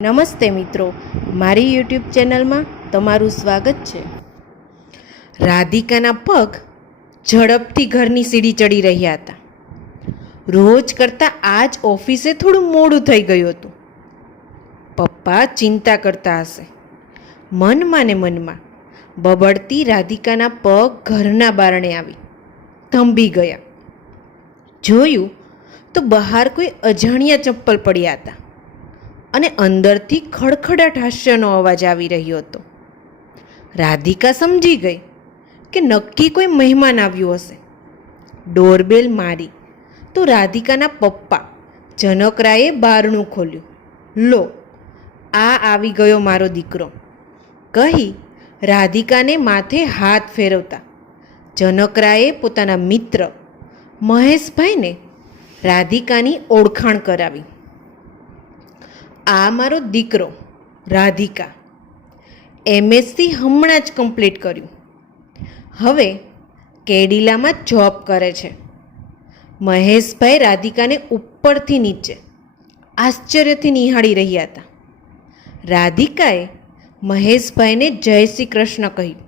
નમસ્તે મિત્રો, મારી યુટ્યુબ ચેનલમાં તમારું સ્વાગત છે. રાધિકાના પગ ઝડપથી ઘરની સીડી ચડી રહ્યા હતા. રોજ કરતાં આજ ઓફિસે થોડું મોડું થઈ ગયું હતું. પપ્પા ચિંતા કરતા હશે. મનમાં ને મનમાં બબડતી રાધિકાના પગ ઘરના બારણે આવી થંભી ગયા. જોયું તો બહાર કોઈ અજાણ્યા ચપ્પલ પડ્યા હતા અને અંદરથી ખડખડાટ હાસ્યનો અવાજ આવી રહ્યો હતો. રાધિકા સમજી ગઈ કે નક્કી કોઈ મહેમાન આવ્યું હશે. ડોરબેલ મારી તો રાધિકાના પપ્પા જનકરાયે બારણું ખોલ્યું. લો, આ આવી ગયો મારો દીકરો, કહી રાધિકાને માથે હાથ ફેરવતા જનકરાયે પોતાના મિત્ર મહેશભાઈને રાધિકાની ઓળખાણ કરાવી. આ મારો દીકરો રાધિકા, એમએસસી હમણાં જ કમ્પ્લીટ કર્યું, હવે કેડિલામાં જોબ કરે છે. મહેશભાઈ રાધિકાને ઉપરથી નીચે આશ્ચર્યથી નિહાળી રહ્યા હતા. રાધિકાએ મહેશભાઈને જય શ્રી કૃષ્ણ કહ્યું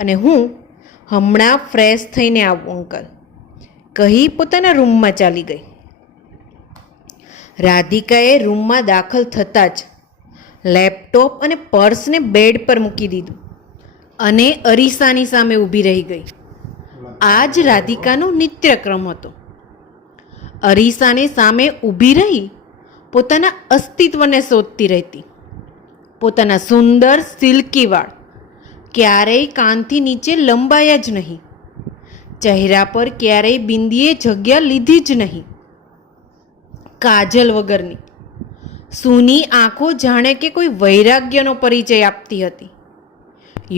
અને હું હમણાં ફ્રેશ થઈને આવું અંકલ, કહી પોતાના રૂમમાં ચાલી ગઈ. રાધિકાએ રૂમમાં દાખલ થતાં જ લેપટોપ અને પર્સને બેડ પર મૂકી દીધું અને અરીસાની સામે ઊભી રહી ગઈ. આ જ રાધિકાનો નિત્યક્રમ હતો. અરીસાની સામે ઊભી રહી પોતાના અસ્તિત્વને શોધતી રહેતી. પોતાના સુંદર સિલ્કી વાળ ક્યારેય કાનથી નીચે લંબાયા જ નહીં. ચહેરા પર ક્યારેય બિંદીએ જગ્યા લીધી જ નહીં. કાજલ વગરની સૂની આંખો જાણે કે કોઈ વૈરાગ્યનો પરિચય આપતી હતી.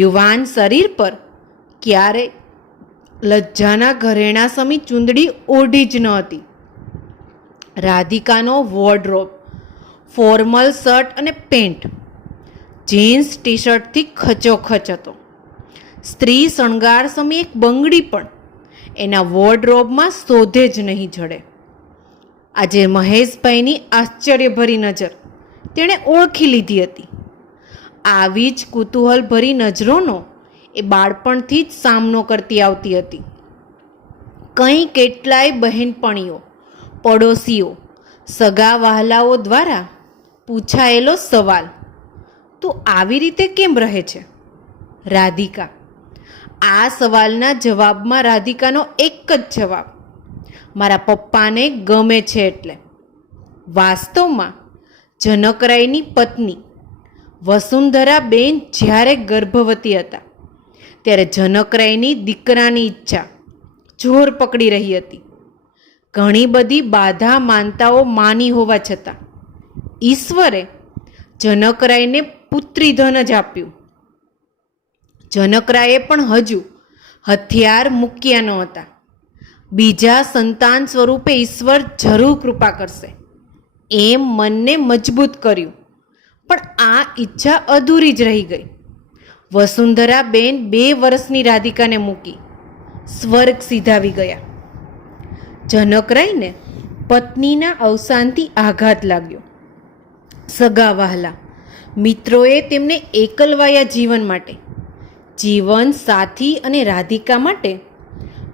યુવાન શરીર પર ક્યારેય લજ્જાના ઘરેણા સમી ચૂંદડી ઓઢી જ ન હતી. રાધિકાનો વોર્ડરોબ ફોર્મલ શર્ટ અને પેન્ટ, જીન્સ ટી શર્ટથી ખચોખચ હતો. સ્ત્રી શણગાર સમી એક બંગડી પણ એના વોર્ડરોબમાં શોધે જ નહીં જડે. આજે મહેશભાઈની આશ્ચર્યભરી નજર તેણે ઓળખી લીધી હતી. આવી જ કુતૂહલભરી નજરોનો એ બાળપણથી જ સામનો કરતી આવતી હતી. કંઈ કેટલાય બહેનપણીઓ, પડોશીઓ, સગા વહાલાઓ દ્વારા પૂછાયેલો સવાલ, તું આવી રીતે કેમ રહે છે રાધિકા? આ સવાલના જવાબમાં રાધિકાનો એક જ જવાબ, મારા પપ્પાને ગમે છે એટલે. વાસ્તવમાં જનકરાયની પત્ની વસુંધરાબેન જ્યારે ગર્ભવતી હતા ત્યારે જનકરાયની દીકરાની ઈચ્છા જોર પકડી રહી હતી. ઘણી બધી બાધા માનતાઓ માની હોવા છતાં ઈશ્વરે જનકરાયને પુત્રીધન જ આપ્યું. જનકરાયે પણ હજુ હથિયાર મૂક્યા ન હતા. બીજા સંતાન સ્વરૂપે ઈશ્વર જરૂર કૃપા કરશે એમ મનને મજબૂત કર્યું, પણ આ ઈચ્છા અધૂરી જ રહી ગઈ. વસુંધરાબેન 2 વર્ષની રાધિકાને મૂકી સ્વર્ગ સીધાવી ગયા. જનકરાયને પત્નીના અવસાનથી આઘાત લાગ્યો. સગા વહાલા મિત્રોએ તેમને એકલવાયા જીવન માટે જીવન સાથી અને રાધિકા માટે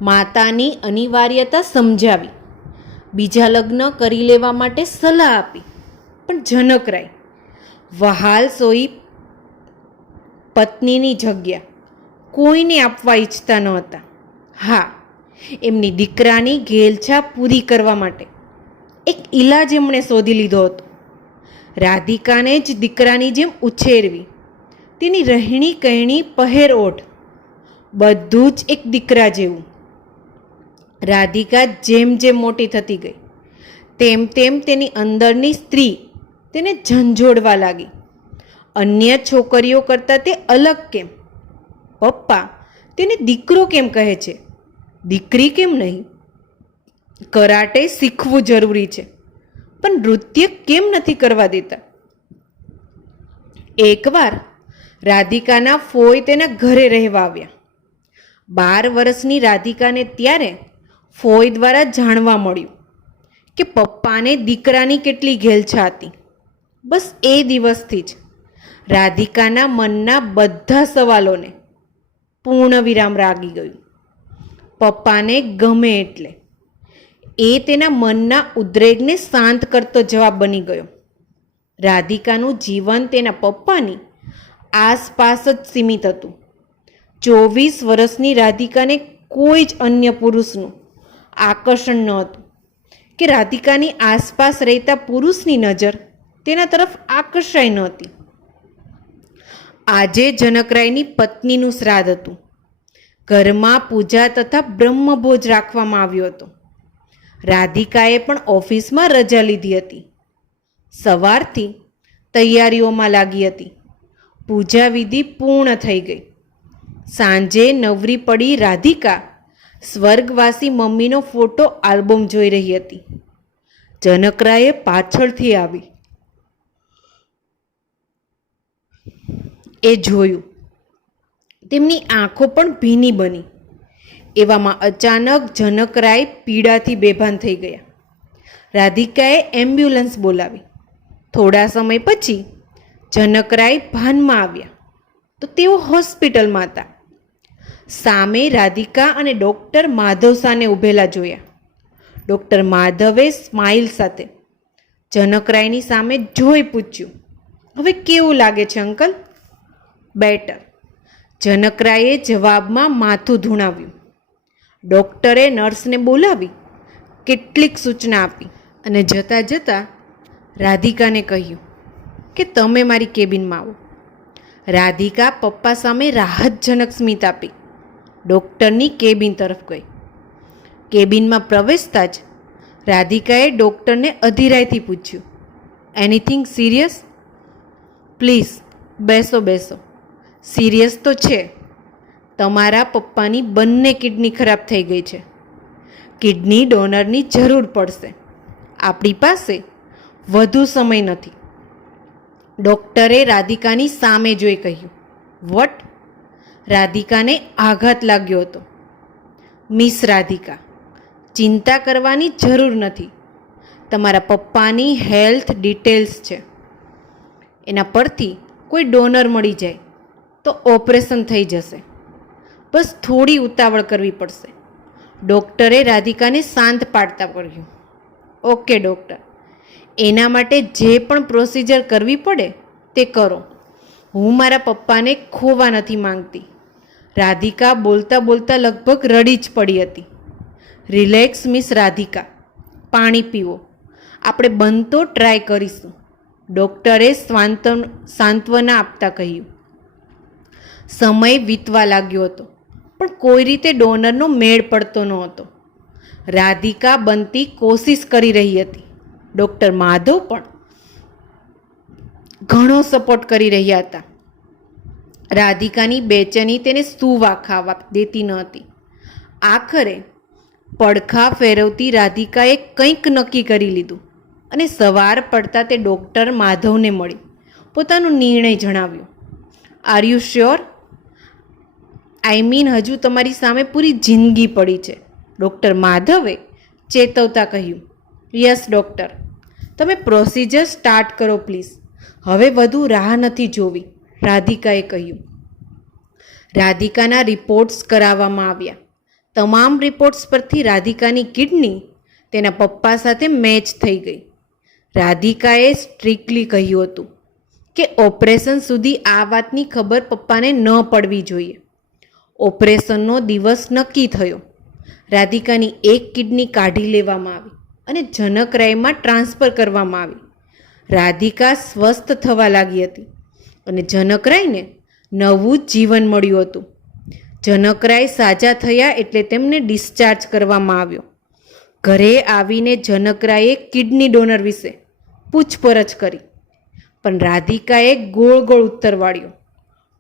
માતાની અનિવાર્યતા સમજાવી, બીજા લગ્ન કરી લેવા માટે સલાહ આપી. પણ જનકરાય વહાલ સોઈ પત્નીની જગ્યા કોઈને આપવા ઈચ્છતા ન હતા. હા, એમની દીકરાની ઘેલછા પૂરી કરવા માટે એક ઈલાજ એમણે શોધી લીધો હતો. રાધિકાને જ દીકરાની જેમ ઉછેરવી, તેની રહેણી કહેણી, પહેર ઓઢ બધું જ એક દીકરા જેવું. રાધિકા જેમ જેમ મોટી થતી ગઈ તેમ તેમ તેની અંદરની સ્ત્રી તેને ઝંઝોડવા લાગી. અન્ય છોકરીઓ કરતાં તે અલગ કેમ? પપ્પા તેને દીકરો કેમ કહે છે, દીકરી કેમ નહીં? કરાટે શીખવું જરૂરી છે, પણ નૃત્ય કેમ નથી કરવા દેતા? એકવાર રાધિકાના ફોઈ તેના ઘરે રહેવા આવ્યા. 12 વર્ષની રાધિકાને ત્યારે ફોઈ દ્વારા જાણવા મળ્યું કે પપ્પાને દીકરાની કેટલી ઘેલછા હતી. બસ એ દિવસથી જ રાધિકાના મનના બધા સવાલોને પૂર્ણ વિરામ લાગી ગયું. પપ્પાને ગમે એટલે એ તેના મનના ઉદ્રેકને શાંત કરતો જવાબ બની ગયો. રાધિકાનું જીવન તેના પપ્પાની આસપાસ જ સીમિત હતું. 24 વર્ષની રાધિકાને કોઈ જ અન્ય પુરુષનું આકર્ષણ ન હતું કે રાધિકાની આસપાસ રહેતા પુરુષની નજર તેના તરફ આકર્ષાઈ નહોતી. આજે જનકરાયની પત્નીનું શ્રાદ્ધ હતું. ઘરમાં પૂજા તથા બ્રહ્મભોજ રાખવામાં આવ્યો હતો. રાધિકાએ પણ ઓફિસમાં રજા લીધી હતી. સવારથી તૈયારીઓમાં લાગી હતી. પૂજા વિધિ પૂર્ણ થઈ ગઈ. સાંજે નવરી પડી રાધિકા સ્વર્ગવાસી મમ્મીનો ફોટો આલ્બમ જોઈ રહી હતી. જનકરાયે પાછળથી આવી એ જોયું. તેમની આંખો પણ ભીની બની. એવામાં અચાનક જનકરાય પીડાથી બેભાન થઈ ગયા. રાધિકાએ એમ્બ્યુલન્સ બોલાવી. થોડા સમય પછી જનકરાય ભાનમાં આવ્યા તો તેઓ હોસ્પિટલમાં હતા. સામે રાધિકા અને ડૉક્ટર માધવ સાને ઊભેલા જોયા. ડૉક્ટર માધવે સ્માઇલ સાથે જનકરાયની સામે જોઈ પૂછ્યું, હવે કેવું લાગે છે અંકલ? બેટર. જનકરાયે જવાબમાં માથું ધૂણાવ્યું. ડૉક્ટરે નર્સને બોલાવી કેટલીક સૂચના આપી અને જતાં જતાં રાધિકાને કહ્યું કે તમે મારી કેબિનમાં આવો. રાધિકા પપ્પા સામે રાહતજનક સ્મિત આપી ડૉક્ટરની કેબિન તરફ ગઈ. કેબિનમાં પ્રવેશતા જ રાધિકાએ ડૉક્ટરને અધીરાઈથી પૂછ્યું, એનીથિંગ સિરિયસ? પ્લીઝ બેસો બેસો. સિરિયસ તો છે. તમારા પપ્પાની બંને કિડની ખરાબ થઈ ગઈ છે. કિડની ડોનરની જરૂર પડશે. આપણી પાસે વધુ સમય નથી. ડૉક્ટરે રાધિકાની સામે જોઈ કહ્યું. વોટ? રાધિકાને આઘાત લાગ્યો હતો. મિસ રાધિકા, ચિંતા કરવાની જરૂર નથી. તમારા પપ્પાની હેલ્થ ડિટેલ્સ છે. એના પરથી કોઈ ડોનર મળી જાય તો ઓપરેશન થઈ જશે. બસ થોડી ઉતાવળ કરવી પડશે. ડૉક્ટરે રાધિકાને શાંત પાડતા કહ્યું. ઓકે ડૉક્ટર, એના માટે જે પણ પ્રોસિજર કરવી પડે તે કરો. હું મારા પપ્પાને ખોવા નથી માંગતી. રાધિકા બોલતા બોલતા લગભગ રડી જ પડી હતી. રિલેક્સ મિસ રાધિકા, પાણી પીવો. આપણે બનતો ટ્રાય કરીશું, ડૉક્ટરે સાંત્વના આપતા કહ્યું. સમય વીતવા લાગ્યો હતો પણ કોઈ રીતે ડોનરનો મેળ પડતો નહોતો. રાધિકા બનતી કોશિશ કરી રહી હતી. ડૉક્ટર માધવ પણ ઘણો સપોર્ટ કરી રહ્યા હતા. રાધિકાની બેચેની તેને સૂવા ખાવા દેતી ન હતી. આખરે પડખા ફેરવતી રાધિકાએ કંઈક નક્કી કરી લીધું અને સવાર પડતા તે ડૉક્ટર માધવને મળી પોતાનો નિર્ણય જણાવ્યો. Are you sure? I mean હજુ તમારી સામે પૂરી જિંદગી પડી છે, ડૉક્ટર માધવે ચેતવતા કહ્યું. યસ ડૉક્ટર, તમે પ્રોસિજર સ્ટાર્ટ કરો પ્લીઝ. હવે વધુ રાહ નથી જોવી, રાધિકાએ કહ્યું. રાધિકાના રિપોર્ટ્સ કરાવવામાં આવ્યા. તમામ રિપોર્ટ્સ પરથી રાધિકાની કિડની તેના પપ્પા સાથે મેચ થઈ ગઈ. રાધિકાએ સ્ટ્રિક્ટલી કહ્યું હતું કે ઓપરેશન સુધી આ વાતની ખબર પપ્પાને ન પડવી જોઈએ. ઓપરેશનનો દિવસ નક્કી થયો. રાધિકાની એક કિડની કાઢી લેવામાં આવી અને જનકરાયમાં ટ્રાન્સફર કરવામાં આવી. રાધિકા સ્વસ્થ થવા લાગી હતી અને જનકરાયને નવું જીવન મળ્યું હતું. જનકરાય સાજા થયા એટલે તેમને ડિસ્ચાર્જ કરવામાં આવ્યો. ઘરે આવીને જનકરાયે કિડની ડોનર વિશે પૂછપરછ કરી પણ રાધિકાએ ગોળ ગોળ ઉત્તર વાળ્યો.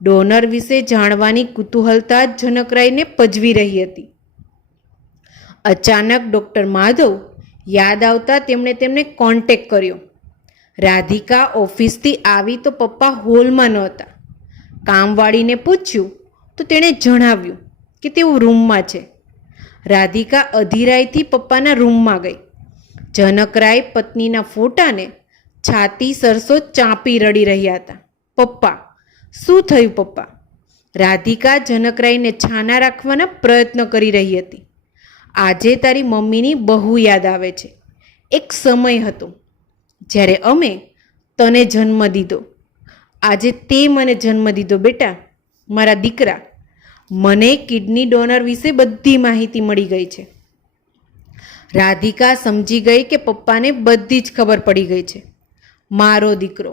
ડોનર વિશે જાણવાની કુતૂહલતા જનકરાયને પજવી રહી હતી. અચાનક ડૉક્ટર માધવ યાદ આવતા તેમણે તેમને કોન્ટેક્ટ કર્યો. રાધિકા ઓફિસથી આવી તો પપ્પા હોલમાં નહોતા. કામવાળીને પૂછ્યું તો તેણે જણાવ્યું કે તેઓ રૂમમાં છે. રાધિકા અધીરાઈથી પપ્પાના રૂમમાં ગઈ. જનકરાય પત્નીના ફોટાને છાતી સરસો ચાંપી રડી રહ્યા હતા. પપ્પા, શું થયું પપ્પા? રાધિકા જનકરાયને છાના રાખવાના પ્રયત્ન કરી રહી હતી. આજે તારી મમ્મીની બહુ યાદ આવે છે. એક સમય હતો જ્યારે અમે તને જન્મ દીધો. આજે તે મને જન્મ દીધો બેટા, મારા દીકરા. મને કિડની ડોનર વિશે બધી માહિતી મળી ગઈ છે. રાધિકા સમજી ગઈ કે પપ્પાને બધી જ ખબર પડી ગઈ છે. મારો દીકરો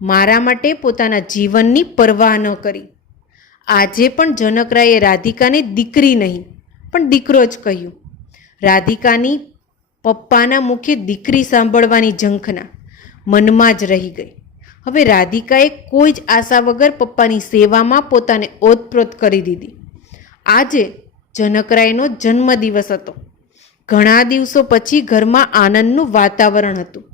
મારા માટે પોતાના જીવનની પરવાહ ન કરી. આજે પણ જનકરાયે રાધિકાને દીકરી નહીં પણ દીકરો જ કહ્યું. રાધિકાની પપ્પાના મુખે દીકરી સાંભળવાની ઝંખના મનમાં જ રહી ગઈ. હવે રાધિકાએ કોઈ જ આશા વગર પપ્પાની સેવામાં પોતાને ઓતપ્રોત કરી દીધી. આજે જનકરાયનો જન્મદિવસ હતો. ઘણા દિવસો પછી ઘરમાં આનંદનું વાતાવરણ હતું.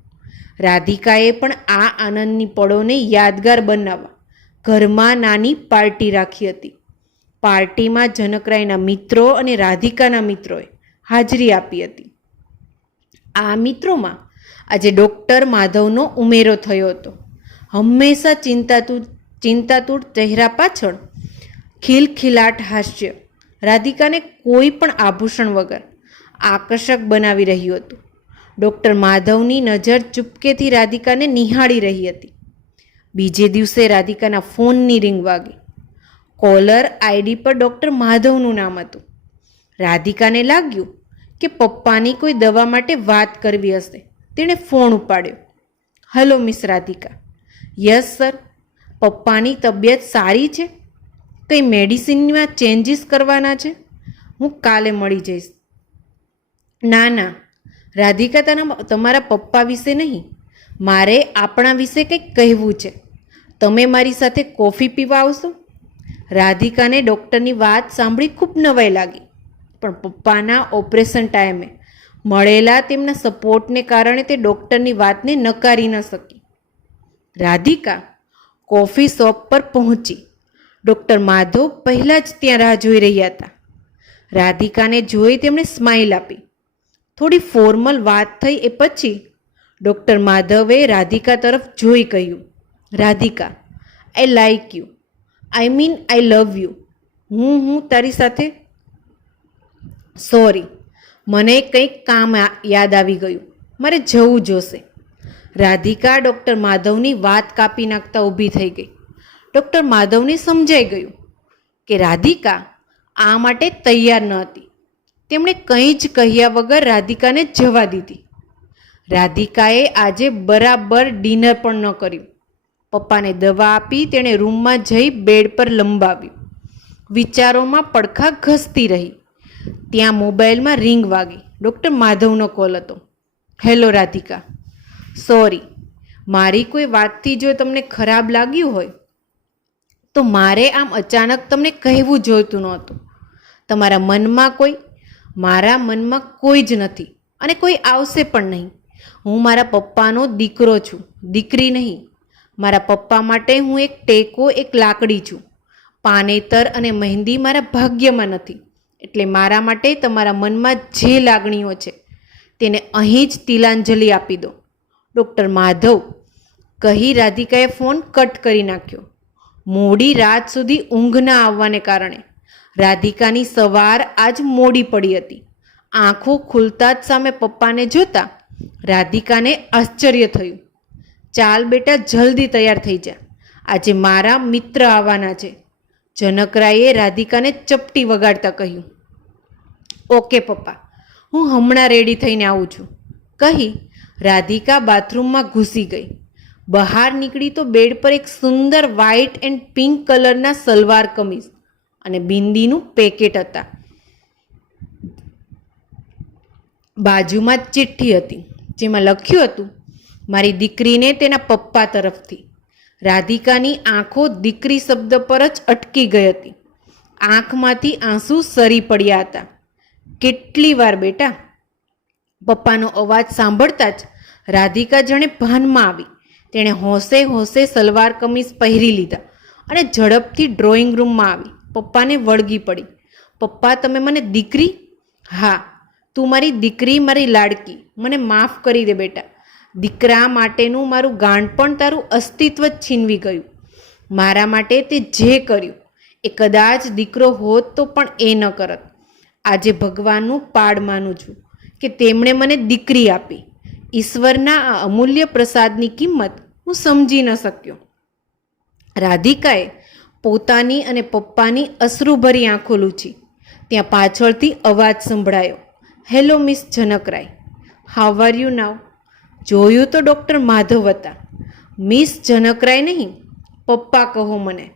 રાધિકાએ પણ આ આનંદની પળોને યાદગાર બનાવવા ઘરમાં નાની પાર્ટી રાખી હતી. પાર્ટીમાં જનકરાયના મિત્રો અને રાધિકાના મિત્રોએ હાજરી આપી હતી. આ મિત્રોમાં આજે ડૉક્ટર માધવનો ઉમેરો થયો હતો. હંમેશા ચિંતાતુર ચહેરા પાછળ ખિલખિલાટ હાસ્ય રાધિકાને કોઈ પણ આભૂષણ વગર આકર્ષક બનાવી રહ્યું હતું. ડૉક્ટર માધવની નજર ચૂપકેથી રાધિકાને નિહાળી રહી હતી. બીજે દિવસે રાધિકાના ફોનની રિંગ વાગી. કોલર આઈડી પર ડૉક્ટર માધવનું નામ હતું. રાધિકાને લાગ્યું કે પપ્પાની કોઈ દવા માટે વાત કરવી હશે. તેણે ફોન ઉપાડ્યો. Hello miss Radhika. Yes sir. પપ્પાની તબિયત સારી છે? કંઈ મેડિસિનમાં ચેન્જીસ કરવાના છે? હું કાલે મળી જઈશ. ના ના રાધિકા, તમારા પપ્પા વિશે નહીં, મારે આપણા વિશે કંઈક કહેવું છે. તમે મારી સાથે કોફી પીવા આવશો? રાધિકાને ડૉક્ટરની વાત સાંભળી ખૂબ નવાઈ લાગી, પણ પપ્પાના ઓપરેશન ટાઈમે મળેલા તેમના સપોર્ટને કારણે તે ડૉક્ટરની વાતને નકારી ન શકી. રાધિકા કોફી શોપ પર પહોંચી. ડૉક્ટર માધવ પહેલાં જ ત્યાં રાહ જોઈ રહ્યા હતા. રાધિકાને જોઈ તેમણે સ્માઇલ આપી. થોડી ફોર્મલ વાત થઈ એ પછી ડૉક્ટર માધવે રાધિકા તરફ જોઈ કહ્યું, Radhika, I like you. I mean I love you. હું તારી સાથે. સોરી, મને કંઈક કામ યાદ આવી ગયું, મારે જવું જોશે. રાધિકા ડૉક્ટર માધવની વાત કાપી નાખતા ઊભી થઈ ગઈ. ડૉક્ટર માધવને સમજાઈ ગયું કે રાધિકા આ માટે તૈયાર ન હતી. તેમણે કંઈ જ કહ્યા વગર રાધિકાને જવા દીધી. રાધિકાએ આજે બરાબર ડિનર પણ ન કર્યું. પપ્પાને દવા આપી તેણે રૂમમાં જઈ બેડ પર લંબાવ્યું. વિચારોમાં પડખા ઘસતી રહી. ત્યાં મોબાઈલમાં રિંગ વાગી. ડૉક્ટર માધવનો કોલ હતો. હેલો રાધિકા, સોરી, મારી કોઈ વાતથી જો તમને ખરાબ લાગ્યું હોય તો મારે આમ અચાનક તમને કહેવું જોઈતું નહોતું. તમારા મનમાં મારા મનમાં કોઈ જ નથી અને કોઈ આવશે પણ નહીં. હું મારા પપ્પાનો દીકરો છું, દીકરી નહીં. મારા પપ્પા માટે હું એક ટેકો, એક લાકડી છું. પાનેતર અને મહેંદી મારા ભાગ્યમાં નથી. એટલે મારા માટે તમારા મનમાં જે લાગણીઓ છે તેને અહીં જ તિલાંજલિ આપી દો. ડૉક્ટર માધવ કહી રાધિકાએ ફોન કટ કરી નાખ્યો. મોડી રાત સુધી ઊંઘ ના આવવાને કારણે રાધિકાની સવાર આજ મોડી પડી હતી. આંખો ખુલતા જ સામે પપ્પાને જોતા રાધિકાને આશ્ચર્ય થયું. ચાલ બેટા, જલ્દી તૈયાર થઈ જા, આજે મારા મિત્ર આવવાના છે. જનકરાયે રાધિકાને ચપટી વગાડતા કહ્યું. ઓકે પપ્પા, હું હમણાં રેડી થઈને આવું છું, કહી રાધિકા બાથરૂમમાં ઘૂસી ગઈ. બહાર નીકળી તો બેડ પર એક સુંદર વ્હાઇટ એન્ડ પિંક કલરના સલવાર કમીઝ અને બિંદીનું પેકેટ હતા. બાજુમાં ચિઠ્ઠી હતી જેમાં લખ્યું હતું, મારી દીકરીને તેના પપ્પા તરફથી. રાધિકાની આંખો દીકરી શબ્દ પર જ અટકી ગઈ હતી. આંખમાંથી આંસુ સરી પડ્યા હતા. કેટલી વાર બેટા? પપ્પાનો અવાજ સાંભળતા જ રાધિકા જાણે ભાનમાં આવી. તેણે હોંશે હોંશે સલવાર કમીઝ પહેરી લીધા અને ઝડપથી ડ્રોઈંગ રૂમમાં આવી પપ્પાને વળગી પડી. પપ્પા, તમે મને દીકરી? હા, તું મારી દીકરી, મારી લાડકી. મને માફ કરી દે બેટા. દીકરા માટેનું મારું ગાંડપણ તારું અસ્તિત્વ જ છીનવી ગયું. મારા માટે તે જે કર્યું એ કદાચ દીકરો હોત તો પણ એ ન કરત. આજે ભગવાનનું પાડ માનું છું કે તેમણે મને દીકરી આપી. ઈશ્વરના આ અમૂલ્ય પ્રસાદની કિંમત હું સમજી ન શક્યો. રાધિકાએ પોતાની અને પપ્પાની અશ્રુભરી આંખો લૂછી. ત્યાં પાછળથી અવાજ સંભળાયો, hello miss Janakrai, how are you now? જોયું તો ડૉક્ટર માધવ હતા. મિસ જનકરાય નહીં, પપ્પા કહો મને,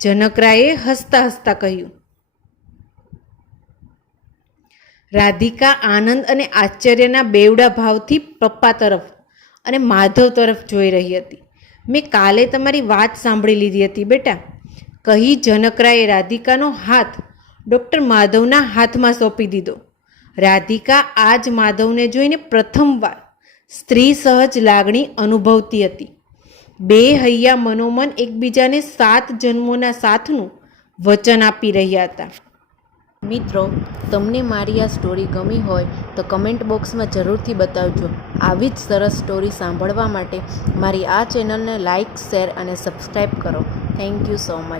જનકરાયે હસતા હસતા કહ્યું. રાધિકા આનંદ અને આશ્ચર્યના બેવડા ભાવથી પપ્પા તરફ અને માધવ તરફ જોઈ રહી હતી. મેં કાલે તમારી વાત સાંભળી લીધી હતી બેટા, કહી જનકરાયે રાધિકાનો હાથ ડૉક્ટર માધવના હાથમાં સોંપી દીધો. રાધિકા આજ માધવને જોઈને પ્રથમવાર સ્ત્રી સહજ લાગણી અનુભવતી હતી. બે હૈયા મનોમન એકબીજાને 7 જન્મોના સાથનું વચન આપી રહ્યા હતા. મિત્રો, તમને મારી આ સ્ટોરી ગમી હોય તો કમેન્ટ બોક્સમાં જરૂરથી બતાવજો. આવી જ સરસ સ્ટોરી સાંભળવા માટે મારી આ ચેનલને લાઇક, શેર અને સબસ્ક્રાઈબ કરો. Thank you so much.